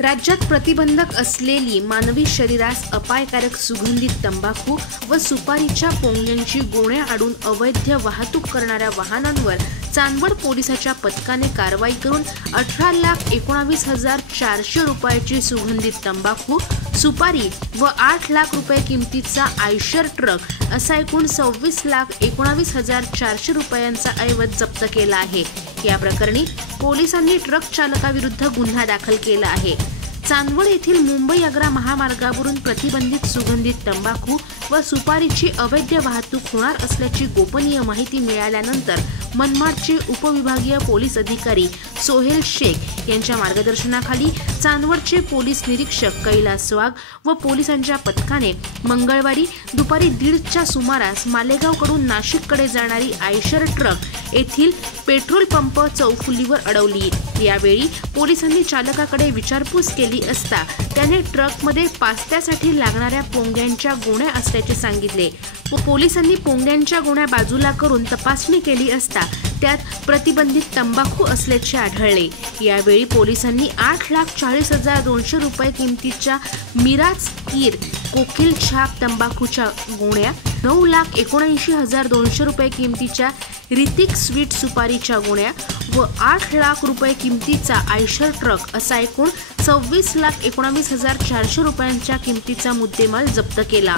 राज्यात प्रतिबंधक असलेली मानवी शरीरास अपायकारक सुगंधित तंबाखू व सुपारीच्या पोंग्यांची गोण्या आडून अवैध वाहतूक करणाऱ्या वाहनांवर चांदवड पोलिसांच्या पथकाने कारवाई करून 18,19,400 रुपयाची सुगंधित तंबाखू, सुपारी व 8 लाख रुपये किमतीचा आयशर ट्रक असा एकूण 26,19,400 रुपयांचा ऐवज जप्त केला आहे। या प्रकरणी पोलिसांनी ट्रक चालकाविरुद्ध गुन्हा दाखल केला आहे। चांदवड येथील मुंबई आग्रा महामार्गावरून प्रतिबंधित सुगंधित तंबाखू व सुपारीची अवैध वाहतूक होणार असल्याची गोपनीय माहिती मिळाल्यानंतर मनमाडचे उपविभागीय पोलीस अधिकारी सोहेल शेख यांच्या मार्गदर्शनाखाली चांदवडचे पोलीस निरीक्षक कैलास वाघ व पोलिसांच्या पथकाने मंगळवारी दुपारी 1:30च्या सुमारास मालेगावकडून नाशिककडे जाणारी आयशर ट्रक येथील पेट्रोल पंप चौफुलीवर अडवली। यावेळी पोलिसांनी चालकाकडे विचारपूस केली असता त्याने ट्रकमध्ये पास्त्यासाठी लागणाऱ्या पोंग्यांच्या गोण्या असल्याचे सांगितले। पोलिसांनी पोंग्यांच्या गोण्या बाजूला करून तपासणी केली असता त्यात प्रतिबंधित तंबाखू असल्याचे आढळले। यावेळी पोलिसांनी 8,40,200 रुपये किमतीच्या मिराज कीर कोकिल छाप तंबाखूच्या गोण्या, 9,79,200 रुपये किमतीच्या ऋतिक स्वीट सुपारीच्या गोण्या व 8 लाख रुपये किमतीचा आयशर ट्रक असा एकूण 26,19,400 रुपयांच्या किमतीचा मुद्देमाल जप्त केला।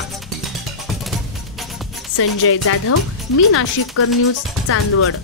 संजय जाधव, मी नाशिककर न्यूज, चांदवड।